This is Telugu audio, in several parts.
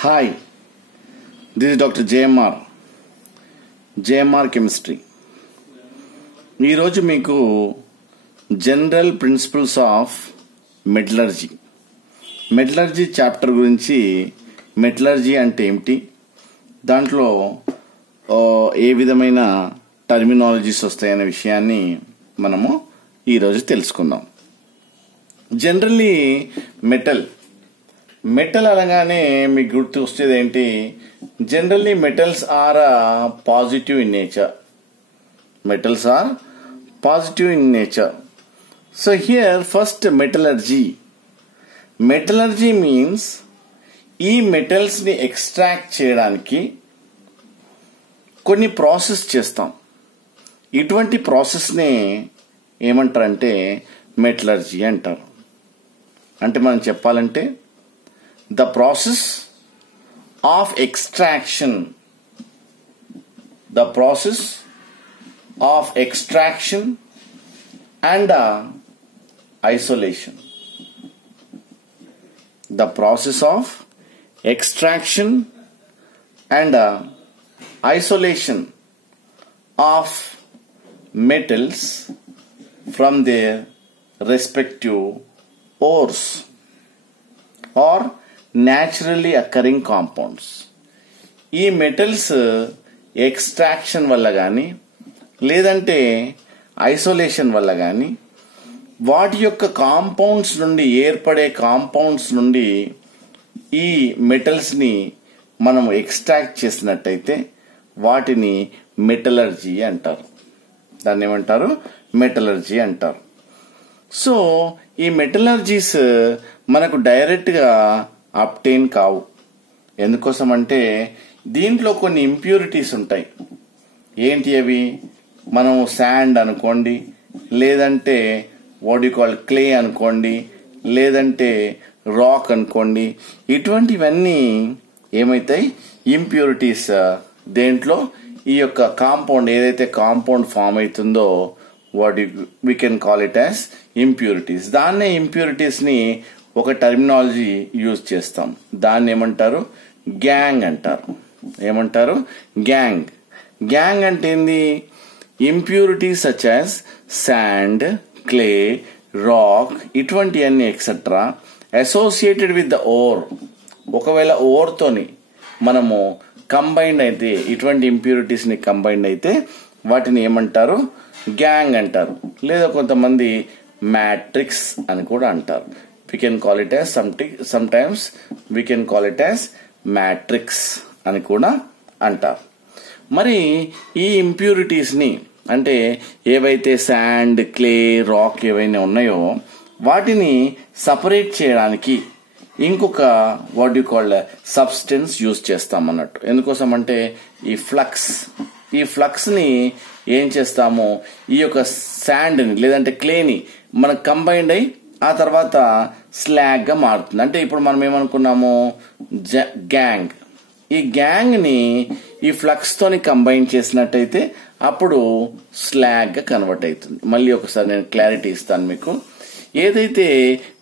Hi, this is Dr. JMR Chemistry. ఈరోజు మీకు general principles of metallurgy chapter గురించి మెటలర్జీ అంటే ఏమిటి, దాంట్లో ఏ విధమైన టర్మినాలజీస్ వస్తాయనే విషయాన్ని మనము ఈరోజు తెలుసుకుందాం. జనరల్లీ మెటల్ అనగానే మీకు గుర్తు వచ్చేది ఏంటి? Generally metals are positive in nature. So here first metallurgy means ఈ మెటల్స్ ని ఎక్స్ట్రాక్ట్ చేయడానికి కొన్ని ప్రాసెస్ చేస్తాం. ఇటువంటి ప్రాసెస్ నే ఏమంటారంటే మెటలర్జీ అంటారు. అంటే మనం చెప్పాలంటే the process of extraction and isolation. The process of extraction and isolation of metals from their respective ores or naturally occurring compounds. ఈ మెటల్స్ ఎక్స్ట్రాక్షన్ వల్ల కానీ లేదంటే ఐసోలేషన్ వల్ల కానీ వాటి యొక్క కాంపౌండ్స్ నుండి ఏర్పడే కాంపౌండ్స్ నుండి ఈ మెటల్స్ ని మనం ఎక్స్ట్రాక్ట్ చేసినట్టయితే వాటిని మెటలర్జీ అంటారు. దాన్ని ఏమంటారు? మెటలర్జీ అంటారు. సో ఈ మెటలర్జీస్ మనకు డైరెక్ట్ గా అప్టైన్ కావు. ఎందుకోసం అంటే దీంట్లో కొన్ని ఇంప్యూరిటీస్ ఉంటాయి. ఏంటి అవి? మనం శాండ్ అనుకోండి, లేదంటే క్లే అనుకోండి, లేదంటే రాక్ అనుకోండి, ఇటువంటివన్నీ ఏమైతాయి? ఇంప్యూరిటీస్. దేంట్లో ఈ యొక్క కాంపౌండ్ ఏదైతే కాంపౌండ్ ఫామ్ అవుతుందో we can call it as impurities. దాన్నే ఇంప్యూరిటీస్ ని ఒక టర్మినాలజీ యూజ్ చేస్తాం. దాన్ని ఏమంటారు? గ్యాంగ్ అంటారు. ఏమంటారు? గ్యాంగ్ అంటే ఏంది? Impurities such as sand, clay, rock ఇటువంటి అన్ని etcetera associated with the ore. ఒకవేళ ఓర్ తోని మనము కంబైండ్ అయితే, ఇటువంటి ఇంప్యూరిటీస్ ని కంబైండ్ అయితే వాటిని ఏమంటారు? గ్యాంగ్ అంటారు. లేదా కొంతమంది మ్యాట్రిక్స్ అని కూడా అంటారు. we can call it as sometimes we can call it as matrix అని కూడా అంటారు. మరి ఈ ఇంప్యూరిటీస్ ని అంటే ఏవైతే శాండ్, క్లే, రాక్ ఏవైనా ఉన్నాయో వాటిని సపరేట్ చేయడానికి ఇంకొక సబ్స్టెన్స్ యూజ్ చేస్తాం అన్నట్టు. ఎందుకోసం అంటే ఈ ఫ్లక్స్ ని ఏం చేస్తాము? ఈ యొక్క శాండ్ ని లేదంటే క్లేని మనకు కంబైండ్ అయి ఆ తర్వాత స్లాగ్ గా మారుతుంది. అంటే ఇప్పుడు మనం ఏమనుకున్నాము? గ్యాంగ్. ఈ గ్యాంగ్ ని ఈ ఫ్లక్స్ తోని కంబైన్ చేసినట్టయితే అప్పుడు స్లాగ్ గా కన్వర్ట్ అవుతుంది. మళ్ళీ ఒకసారి నేను క్లారిటీ ఇస్తాను మీకు. ఏదైతే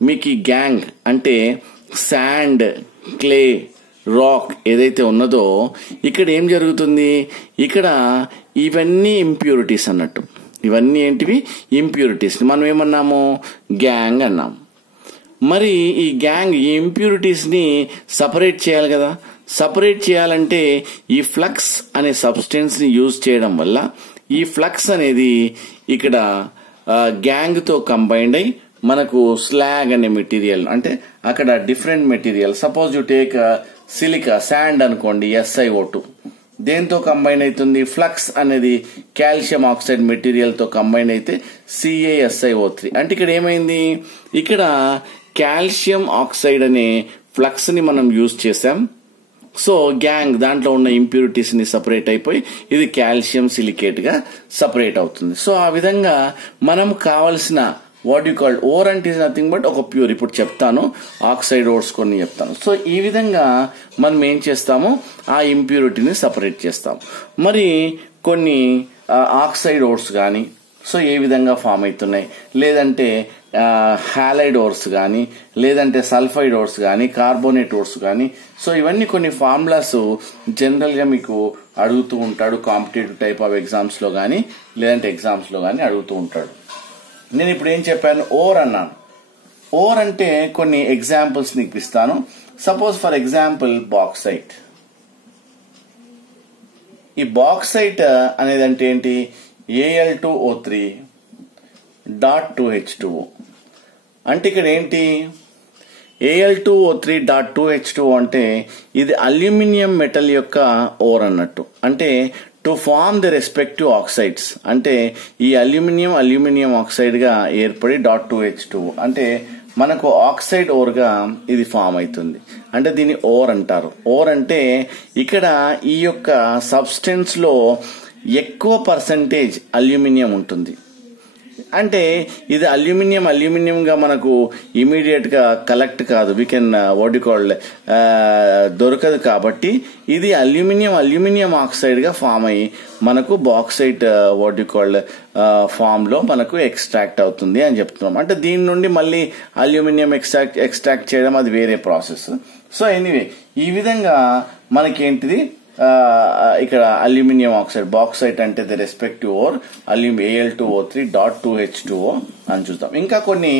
మీకు ఈ గ్యాంగ్ అంటే శాండ్, క్లే, రాక్ ఏదైతే ఉన్నదో ఇక్కడ ఏం జరుగుతుంది? ఇక్కడ ఇవన్నీ ఇంప్యూరిటీస్ అన్నట్టు. ఇవన్నీ ఏంటివి? ఇంప్యూరిటీస్. మనం ఏమన్నాము? గ్యాంగ్ అన్నాం. మరి ఈ ఇంప్యూరిటీస్ ని సపరేట్ చేయాలి కదా. సపరేట్ చేయాలంటే ఈ ఫ్లక్స్ అనే సబ్స్టెన్స్ ని యూజ్ చేయడం వల్ల ఈ ఫ్లక్స్ అనేది ఇక్కడ గ్యాంగ్ తో కంబైండ్ అయి మనకు స్లాగ్ అనే మెటీరియల్, అంటే అక్కడ different material, suppose you take silica, sand అనుకోండి, SiO2 దేంతో కంబైన్ అవుతుంది? ఫ్లక్స్ అనేది కాల్షియం ఆక్సైడ్ మెటీరియల్ తో కంబైన్ అయితే CaSiO3. అంటే ఇక్కడ ఏమైంది? ఇక్కడ కాల్షియం ఆక్సైడ్ అనే ఫ్లక్స్ ని మనం యూజ్ చేసాం. సో గ్యాంగ్ దాంట్లో ఉన్న ఇంప్యూరిటీస్ ని సపరేట్ అయిపోయి ఇది కాల్షియం సిలికేట్ గా సపరేట్ అవుతుంది. సో ఆ విధంగా మనం కావలసిన ఓర్ అంటే ఈజ్ నథింగ్ బట్ ఒక ప్యూర్, ఇప్పుడు చెప్తాను ఆక్సైడ్ ఓర్స్ కొన్ని చెప్తాను. సో ఈ విధంగా మనం ఏం చేస్తాము? ఆ ఇంప్యూరిటీని సపరేట్ చేస్తాం. మరి కొన్ని ఆక్సైడ్ ఓర్స్ కానీ సో ఏ విధంగా ఫామ్ అవుతున్నాయి, లేదంటే హాలైడ్ ఓర్స్ కానీ, లేదంటే సల్ఫైడ్ ఓర్స్ కానీ, కార్బోనేట్ ఓర్స్ కానీ. సో ఇవన్నీ కొన్ని ఫార్ములాస్ జనరల్గా మీకు అడుగుతూ ఉంటాడు కాంపిటేటివ్ టైప్ ఆఫ్ ఎగ్జామ్స్లో కానీ, లేదంటే ఎగ్జామ్స్లో కానీ అడుగుతూ ఉంటాడు. నేను ఇప్పుడు ఏం చెప్పాను, ఓర్ అన్నాను. ఓర్ అంటే కొన్ని ఎగ్జాంపుల్స్ నీకు ఇస్తాను. Suppose for example bauxite. ఈ బాక్సైట్ అనేది అంటే ఏంటి, Al2O3 డాట్ 2H2O. అంటే ఇక్కడ ఏంటి, Al2O3 డాట్ 2H2O అంటే ఇది అల్యూమినియం మెటల్ యొక్క ఓర్ అన్నట్టు. అంటే to form the respective oxides, అంటే ఈ అల్యూమినియం ఆక్సైడ్ గా ఏర్పడి డాట్ 2H2O అంటే మనకు ఆక్సైడ్ ఓర్ గా ఇది ఫామ్ అవుతుంది. అంటే దీన్ని ఓర్ అంటారు. ఓర్ అంటే ఇక్కడ ఈ యొక్క సబ్స్టెన్స్ లో ఎక్కువ పర్సంటేజ్ అల్యూమినియం ఉంటుంది. అంటే ఇది అల్యూమినియం గా మనకు ఇమీడియట్ గా కలెక్ట్ కాదు, we can what you called దొరకదు. కాబట్టి ఇది అల్యూమినియం ఆక్సైడ్ గా ఫామ్ అయ్యి మనకు bauxite what you called form లో మనకు ఎక్స్ట్రాక్ట్ అవుతుంది అని చెప్తున్నాం. అంటే దీని నుండి మళ్ళీ అల్యూమినియం ఎక్స్ట్రాక్ట్ చేయడం అది వేరే ప్రాసెస్. సో ఎనీవే ఈ విధంగా మనకేంటిది ఇక్కడ అల్యూమినియం ఆక్సైడ్ బాక్సైట్ అంటే the respective ore Al2O3 dot 2H2O అని చూస్తాం. ఇంకా కొన్ని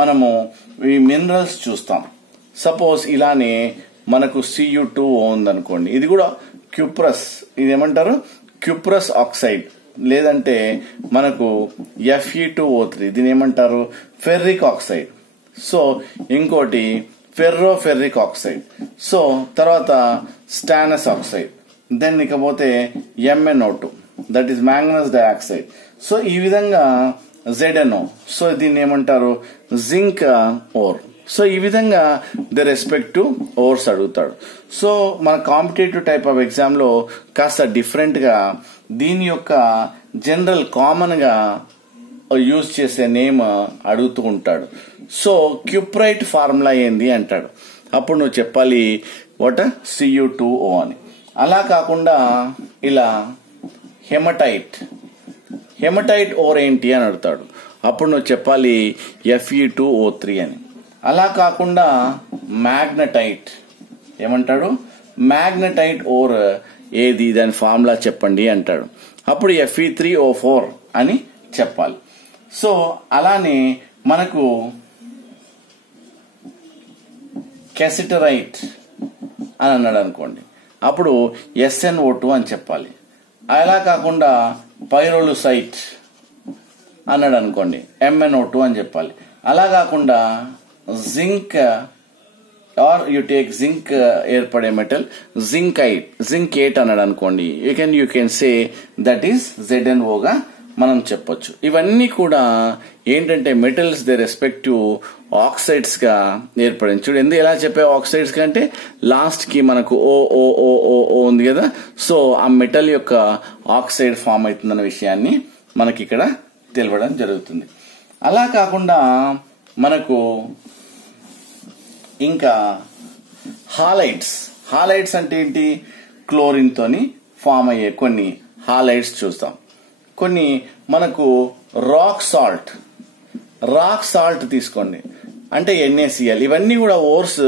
మనము ఈ మినరల్స్ చూస్తాం. సపోజ్ ఇలానే మనకు Cu2O ఉందనుకోండి, ఇది కూడా క్యూప్రస్, ఇది ఏమంటారు క్యూప్రస్ ఆక్సైడ్. లేదంటే మనకు Fe2O3 దీని ఏమంటారు ఫెర్రిక్ ఆక్సైడ్. సో ఇంకోటి ఫెర్రిక్ ఆక్సైడ్. సో తర్వాత స్టానస్ ఆక్సైడ్, దెన్ ఇకపోతే MnO2 that is manganous dioxide. So ఈ విధంగా ZnO. సో దీన్ని ఏమంటారు జింక్ ఓర్. సో ఈ విధంగా ది రెస్పెక్టివ్ ఓర్స్ అడుగుతాడు. సో మన కాంపిటేటివ్ టైప్ ఆఫ్ ఎగ్జామ్ లో కాస్త డిఫరెంట్ గా దీని యొక్క జనరల్ కామన్ గా యూజ్ చేసే నేమ్ అడుగుతూ ఉంటాడు. సో క్యూప్రైట్ ఫార్ములా ఏంది అంటాడు. అప్పుడు నువ్వు చెప్పాలి వాట్ Cu2O అని. అలా కాకుండా ఇలా హెమటైట్ ఓర్ ఏంటి అని అడుగుతాడు. అప్పుడు నువ్వు చెప్పాలి Fe2O3 అని. అలా కాకుండా మ్యాగ్నటైట్ ఏమంటాడు, మ్యాగ్నటైట్ ఓర్ ఏది దాని ఫార్ములా చెప్పండి అంటాడు. అప్పుడు Fe3O4 అని చెప్పాలి. సో అలానే మనకు కెసిటరైట్ అని అన్నాడు అనుకోండి, అప్పుడు SnO2 అని చెప్పాలి. అలా కాకుండా పైరోలుసైట్ అన్నాడు అనుకోండి, MnO2 అని చెప్పాలి. అలా కాకుండా zinc or you take zinc ఏర్పడే మెటల్ జింకేట్ అన్నాడు అనుకోండి, you can say that is ZnO గా మనం చెప్పొచ్చు. ఇవన్నీ కూడా ఏంటంటే మెటల్స్ దే రెస్పెక్టివ్ ఆక్సైడ్స్ గా ఏర్పడింది. చూడు ఎందుకు ఎలా చెప్పే ఆక్సైడ్స్ కంటే లాస్ట్ కి మనకు ఓ ఉంది కదా. సో ఆ మెటల్ యొక్క ఆక్సైడ్ ఫామ్ అవుతుందన్న విషయాన్ని మనకి ఇక్కడ తెలవడం జరుగుతుంది. అలా కాకుండా మనకు ఇంకా హాలైడ్స్ అంటే ఏంటి, క్లోరిన్ తోని ఫామ్ అయ్యే కొన్ని హాలైడ్స్ చూస్తాం. కొన్ని మనకు రాక్ సాల్ట్ తీసుకోండి, అంటే NaCl. ఇవన్నీ కూడా ఓర్స్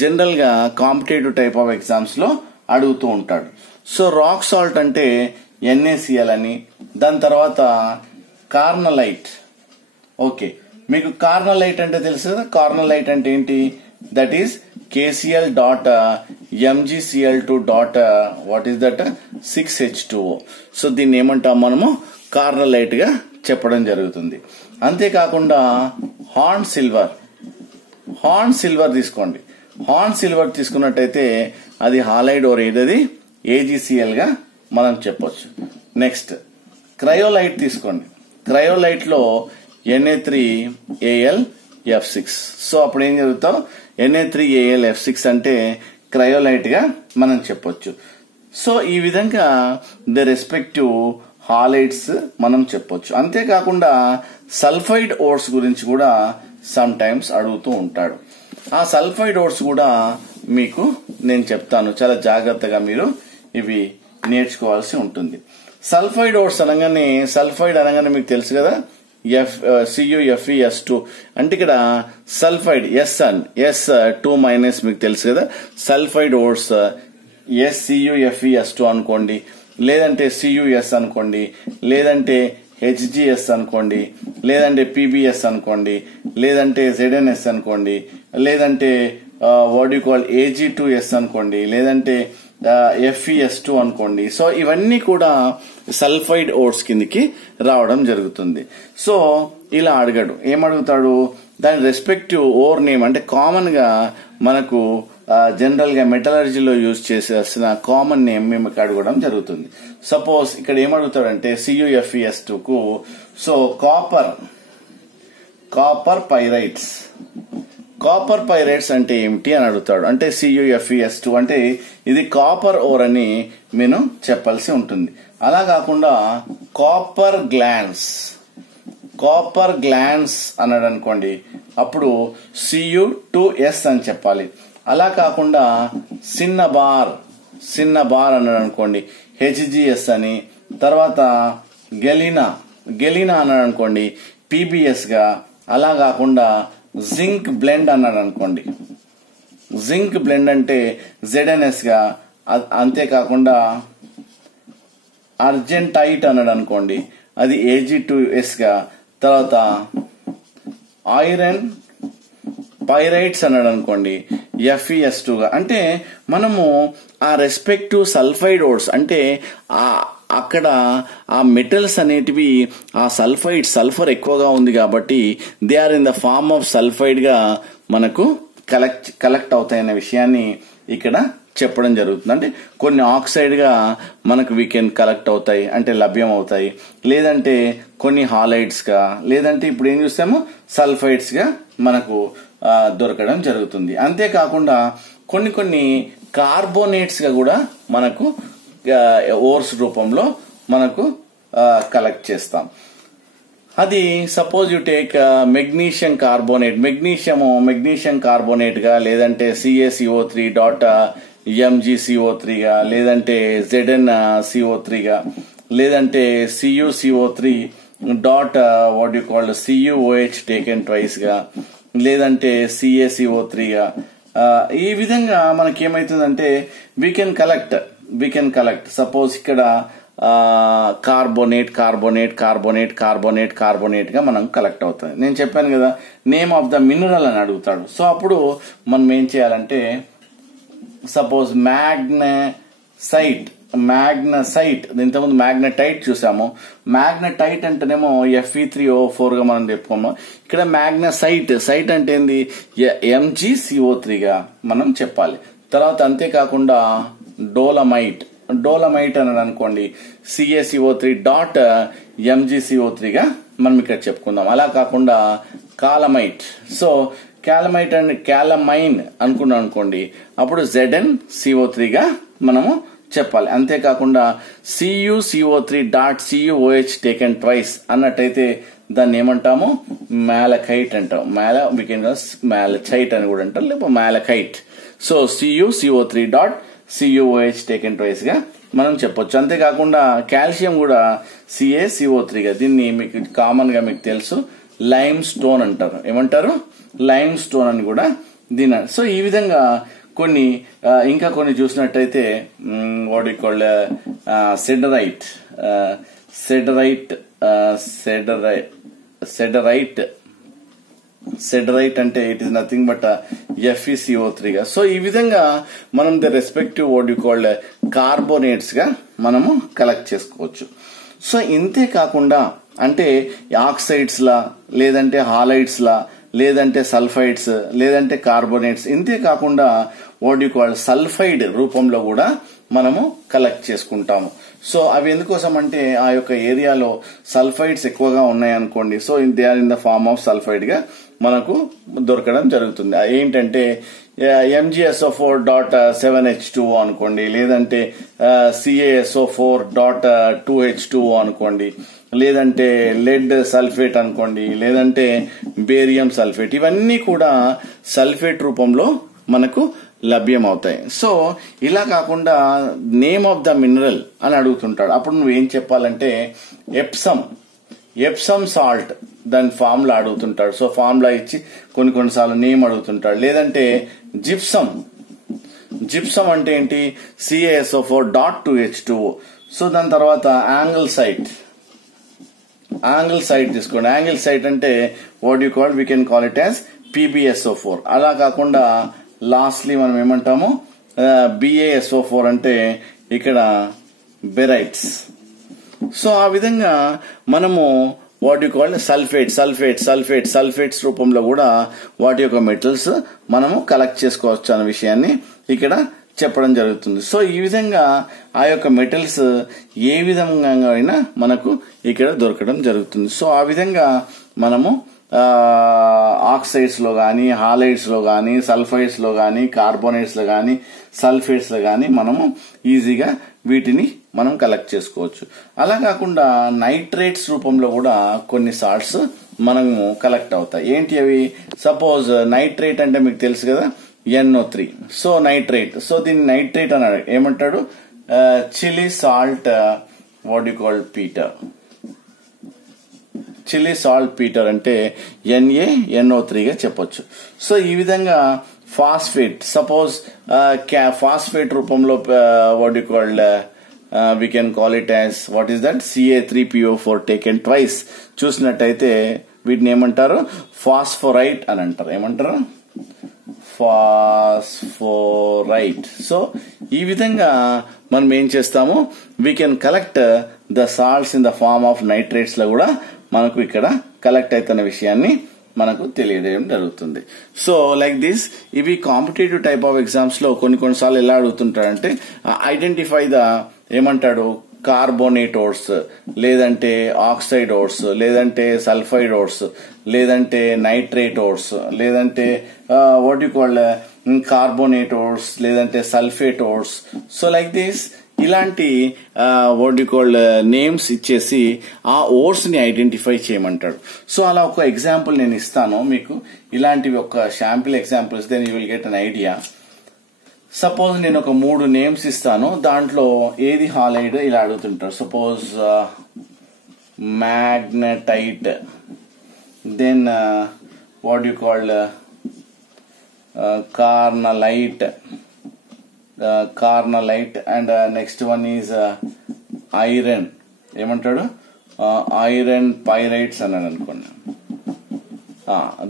జనరల్ గా కాంపిటేటివ్ టైప్ ఆఫ్ ఎగ్జామ్స్ లో అడుగుతూ ఉంటాడు. సో రాక్ సాల్ట్ అంటే NaCl అని. దాని తర్వాత కార్నలైట్. ఓకే, మీకు కార్నలైట్ అంటే తెలుసు కదా. కార్నలైట్ అంటే ఏంటి, that is KCl dot MgCl2 dot what is that 6H2O. So దీన్ని ఏమంటాం మనము కార్నలైట్ గా చెప్పడం జరుగుతుంది. అంతేకాకుండా హార్న్ సిల్వర్ తీసుకోండి. హార్న్ సిల్వర్ తీసుకున్నట్టయితే అది హాలైడ్ ఓర్ ఏదది AgCl గా మనం చెప్పొచ్చు. నెక్స్ట్ క్రయోలైట్ తీసుకోండి. క్రయోలైట్ లో Na3Al(F6). సో అప్పుడు ఏం జరుగుతాం, Na3Al(F6) అంటే క్రయోలైట్ గా మనం చెప్పొచ్చు. సో ఈ విధంగా ద రెస్పెక్టివ్ హాలైడ్స్ మనం చెప్పొచ్చు. అంతేకాకుండా సల్ఫైడ్ ఓర్స్ గురించి కూడా సమ్ టైమ్స్ అడుగుతూ ఉంటాడు. ఆ సల్ఫైడ్ ఓర్స్ కూడా మీకు నేను చెప్తాను, చాలా జాగ్రత్తగా మీరు ఇవి నేర్చుకోవాల్సి ఉంటుంది. సల్ఫైడ్ ఓట్స్ అనగానే సల్ఫైడ్ అనగానే మీకు తెలుసు కదా, CuFeS2 అంటే ఇక్కడ సల్ఫైడ్ S2 మైనస్ మీకు తెలుసు కదా, సల్ఫైడ్ ఓట్స్ CuFeS2 అనుకోండి, లేదంటే CuS అనుకోండి, లేదంటే HGS అనుకోండి, లేదంటే PBS అనుకోండి, లేదంటే ZNS అనుకోండి, లేదంటే వాట్ యు కాల్ Ag2S అనుకోండి, లేదంటే FeS2 అనుకోండి. సో ఇవన్నీ కూడా సల్ఫైడ్ ఓట్స్ కిందికి రావడం జరుగుతుంది. సో ఇలా అడగడు, ఏమడుగుతాడు, దాని రెస్పెక్టివ్ ఓర్ నేమ్ అంటే కామన్ గా మనకు జనరల్ గా మెటలర్జీలో యూజ్ చేసేసిన కామన్ నేమ్ మేము అడగడం జరుగుతుంది. సపోజ్ ఇక్కడ ఏమడుగుతాడంటే CuFeS2 కు సో కాపర్ పైరైట్స్ అంటే ఏమిటి అని అడుగుతాడు. అంటే CuFeS2 అంటే ఇది కాపర్ ఓర్ అని నేను చెప్పాల్సి ఉంటుంది. అలా కాకుండా కాపర్ గ్లాన్స్ అన్నాడు అనుకోండి, అప్పుడు Cu2S అని చెప్పాలి. అలా కాకుండా చిన్న బార్ అన్నాడు అనుకోండి, HGS అని. తర్వాత గెలినా అన్నాడు అనుకోండి, PBS గా. అలా కాకుండా జింక్ బ్లెండ్ అన్నాడు అనుకోండి, జింక్ బ్లెండ్ అంటే ZNS గా. అంతేకాకుండా అర్జెంటైట్ అన్నాడు అనుకోండి, అది Ag2S గా. తర్వాత ఐరన్ పైరైట్స్ అన్నాడు అనుకోండి, FeS2 గా. అంటే మనము ఆ రెస్పెక్టివ్ సల్ఫైడ్ ఓట్స్ అంటే అక్కడ ఆ మెటల్స్ అనేటివి ఆ సల్ఫర్ ఎక్కువగా ఉంది కాబట్టి they are in the form of sulphide గా మనకు కలెక్ట్ అవుతాయనే విషయాన్ని ఇక్కడ చెప్పడం జరుగుతుంది. అంటే కొన్ని ఆక్సైడ్ గా మనకు వీకెండ్ కలెక్ట్ అవుతాయి అంటే లభ్యం అవుతాయి, లేదంటే కొన్ని హాలైడ్స్ గా, లేదంటే ఇప్పుడు ఏం చూస్తాము సల్ఫైడ్స్ గా మనకు దొరకడం జరుగుతుంది. అంతేకాకుండా కొన్ని కార్బోనేట్స్ గా కూడా మనకు ఓర్స్ రూపంలో మనకు కలెక్ట్ చేస్తాం. అది suppose you take magnesium carbonate గా, లేదంటే CaCO3.MgCO3 గా, లేదంటే ZnCO3 గా, లేదంటే CuCO3 what you called CuOH taken twice గా, లేదంటే CaCO3 గా. ఈ విధంగా మనకి ఏమైతుందంటే వీ కెన్ కలెక్ట్ సపోజ్ ఇక్కడ కార్బోనేట్ గా మనం కలెక్ట్ అవుతుంది. నేను చెప్పాను కదా నేమ్ ఆఫ్ ద మినరల్ అని అడుగుతాడు. సో అప్పుడు మనం ఏం చేయాలంటే సపోజ్ మ్యాగ్నసైట్ ఇంతకుముందు మ్యాగ్నటైట్ చూసాము. మ్యాగ్నటైట్ అంటేనేమో Fe3O4 గా మనం చెప్పుకున్నాం. ఇక్కడ మ్యాగ్నసైట్ అంటే ఏంది MgCO3 గా మనం చెప్పాలి. తర్వాత అంతేకాకుండా డోలమైట్ అని అనుకోండి, CaCO3.MgCO3 గా మనం ఇక్కడ చెప్పుకుందాం. అలా కాకుండా కాలమైట్, సో క్యాలమైట్ అండ్ క్యాలమైన్ అనుకున్నాం అనుకోండి, అప్పుడు ZnCO3 గా మనము చెప్పాలి. అంతేకాకుండా CuCO3.CuOH టేకెన్ ట్వైస్ అన్నట్టయితే దాన్ని ఏమంటాము మ్యాలకైట్ అంటాం. మ్యాలచైట్ అని కూడా అంటాం, లేకపోతే మ్యాలకైట్. సో CuCO3.CuOH టేకెన్ ట్వైస్ గా మనం చెప్పొచ్చు. అంతేకాకుండా కాల్షియం కూడా CaCO3 గా. దీన్ని మీకు కామన్ గా మీకు తెలుసు లైమ్ స్టోన్ అంటారు. ఏమంటారు లైమ్ స్టోన్ అని కూడా దీని. సో ఈ విధంగా ఇంకా కొన్ని చూసినట్టయితే వాట్ యు కాల్ సెడరైట్ అంటే it is nothing but FeCO3 గా. సో ఈ విధంగా మనం the respective what you call carbonates గా మనము కలెక్ట్ చేసుకోవచ్చు. సో ఇంతే కాకుండా అంటే ఆక్సైడ్స్ లా, లేదంటే హాలైడ్స్ లా, లేదంటే సల్ఫైడ్స్, లేదంటే కార్బోనేట్స్, ఇంతే కాకుండా వాట్ యు కాల్ సల్ఫైడ్ రూపంలో కూడా మనము కలెక్ట్ చేసుకుంటాము. సో అవి ఎందుకోసం అంటే ఆ యొక్క ఏరియాలో సల్ఫైడ్స్ ఎక్కువగా ఉన్నాయనుకోండి, so they are in the form of sulphide గా మనకు దొరకడం జరుగుతుంది. ఏంటంటే MgSO4.7H2O అనుకోండి, లేదంటే CaSO4.2H2O అనుకోండి, లేదంటే లెడ్ సల్ఫేట్ అనుకోండి, లేదంటే బేరియం సల్ఫేట్. ఇవన్నీ కూడా సల్ఫేట్ రూపంలో మనకు లభ్యం అవుతాయి. సో ఇలా కాకుండా నేమ్ ఆఫ్ ద మినరల్ అని అడుగుతుంటాడు. అప్పుడు నువ్వేం చెప్పాలంటే ఎప్సమ్ సాల్ట్ దాని ఫార్ములా అడుగుతుంటాడు. సో ఫార్ములా ఇచ్చి కొన్నిసార్లు నేమ్ అడుగుతుంటాడు. లేదంటే జిప్సమ్ అంటే ఏంటి, CaSO4.2H2O. సో దాని తర్వాత యాంగిల్ సైట్ తీసుకోండి. యాంగిల్ సైట్ అంటే what you call, we can call it as PbSO4. అలా కాకుండా లాస్ట్లీ మనం ఏమంటాము, BaSO4 అంటే ఇక్కడ బెరైట్స్. సో ఆ విధంగా మనము వాట్ యు కాల్ సల్ఫేట్స్ రూపంలో కూడా వాటి యొక్క మెటల్స్ మనము కలెక్ట్ చేసుకోవచ్చు అనే విషయాన్ని ఇక్కడ చెప్పడం జరుగుతుంది. సో ఈ విధంగా ఆ యొక్క మెటల్స్ ఏ విధంగా అయినా మనకు ఇక్కడ దొరకడం జరుగుతుంది. సో ఆ విధంగా మనము ఆక్సైడ్స్ లో గానీ, హాలైడ్స్ లో గానీ, సల్ఫైడ్స్ లో గానీ, కార్బోనేట్స్ లో గానీ, సల్ఫేట్స్ లో గానీ మనము ఈజీగా వీటిని మనం కలెక్ట్ చేసుకోవచ్చు. అలా కాకుండా నైట్రేట్స్ రూపంలో కూడా కొన్ని సాల్ట్స్ మనము కలెక్ట్ అవుతాయి. ఏంటి అవి? సపోజ్ నైట్రేట్ అంటే మీకు తెలుసు కదా, NO3. సో నైట్రేట్, సో దీన్ని నైట్రేట్ అన్నాడు. ఏమంటాడు? Chilli salt what you call Peter. Chilli salt Peter అంటే NaNO3 గా చెప్పొచ్చు. సో ఈ విధంగా ఫాస్ఫేట్, సపోజ్ ఫాస్ఫేట్ రూపంలో what you called we can call it as what is that, Ca3PO4 taken twice చూసినట్టయితే వీటిని ఏమంటారు? ఫాస్ఫోరైట్ అని అంటారు. ఏమంటారు? ఫాస్ఫోరైట్. సో ఈ విధంగా మనం ఏం చేస్తాము, we can collect the salts in the form of nitrates లో కూడా మనకు ఇక్కడ కలెక్ట్ అవుతున్న విషయాన్ని మనకు తెలియజేయడం జరుగుతుంది. సో లైక్ దిస్ ఇవి కాంపిటేటివ్ టైప్ ఆఫ్ ఎగ్జామ్స్ లో కొన్నిసార్లు ఎలా అడుగుతుంటారంటే ఐడెంటిఫై ద ఏమంటాడు, కార్బోనేట్ ఓర్స్, లేదంటే ఆక్సైడ్ ఓర్స్, లేదంటే సల్ఫైడ్ ఓర్స్, లేదంటే నైట్రేట్ ఓర్స్, లేదంటే వాట్ యు కాల్ కార్బోనేట్ ఓర్స్, లేదంటే సల్ఫేట్ ఓర్స్. సో లైక్ దిస్ ఇలాంటి వాట్ యు కాల్ నేమ్స్ ఇచ్చేసి ఆ ఓర్స్ ని ఐడెంటిఫై చేయమంటాడు. సో అలా ఒక ఎగ్జాంపుల్ నేను ఇస్తాను మీకు, ఇలాంటివి ఒక sample examples, then you will get an idea. Suppose నేను ఒక 3 నేమ్స్ ఇస్తాను, దాంట్లో ఏది హాలైడ్ ఇలా అడుగుతుంటారు. Suppose magnetite, then what you called carnallite and next one is iron. ఏమంటాడు? ఐరన్ పైరైట్స్ అన్నాడు అనుకోండి.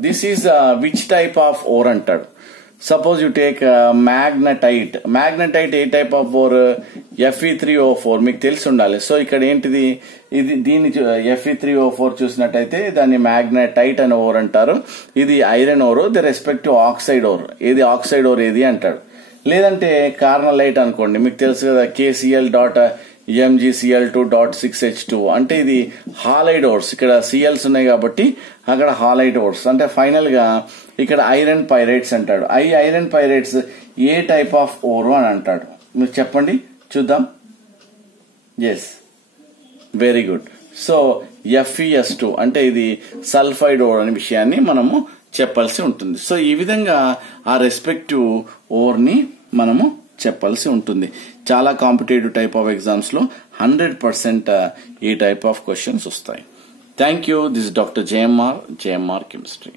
This is which type of ore అంటాడు. సపోజ్ యూ టేక్ మ్యాగ్నటైట్ ఏ టైప్ ఆఫ్ ఓర్? Fe3O4 మీకు తెలిసి ఉండాలి. సో ఇక్కడ ఏంటిది, ఇది దీన్ని Fe3O4 చూసినట్టయితే దాన్ని మ్యాగ్నటైట్ అని ఓర్ అంటారు. ఇది iron ore, the respective oxide ore. ఏది ఆక్సైడ్ ఓర్ ఏది అంటాడు. లేదంటే కార్నలైట్ అనుకోండి, మీకు తెలుసు కదా, KCl.MgCl2.6H2 అంటే ఇది హాలైడ్ ఓర్స్. ఇక్కడ సిఎల్స్ ఉన్నాయి కాబట్టి అక్కడ హాలైడ్ ఓర్స్. అంటే ఫైనల్ గా ఇక్కడ ఐరన్ పైరైట్స్ అంటాడు. ఐరన్ పైరైట్స్ ఏ టైప్ ఆఫ్ ఓర్ అని అంటాడు. మీరు చెప్పండి చూద్దాం. Yes, very good. So FeS2 అంటే ఇది సల్ఫైడ్ ఓర్ అనే విషయాన్ని మనము చెప్పాల్సి ఉంటుంది. సో ఈ విధంగా ఆ రెస్పెక్టివ్ ఓర్ ని మనము చెప్పాల్సి ఉంటుంది. చాలా కాంపిటేటివ్ టైప్ ఆఫ్ ఎగ్జామ్స్ లో 100% ఈ టైప్ ఆఫ్ క్వశ్చన్స్ వస్తాయి. Thank you. This doctor JMR chemistry.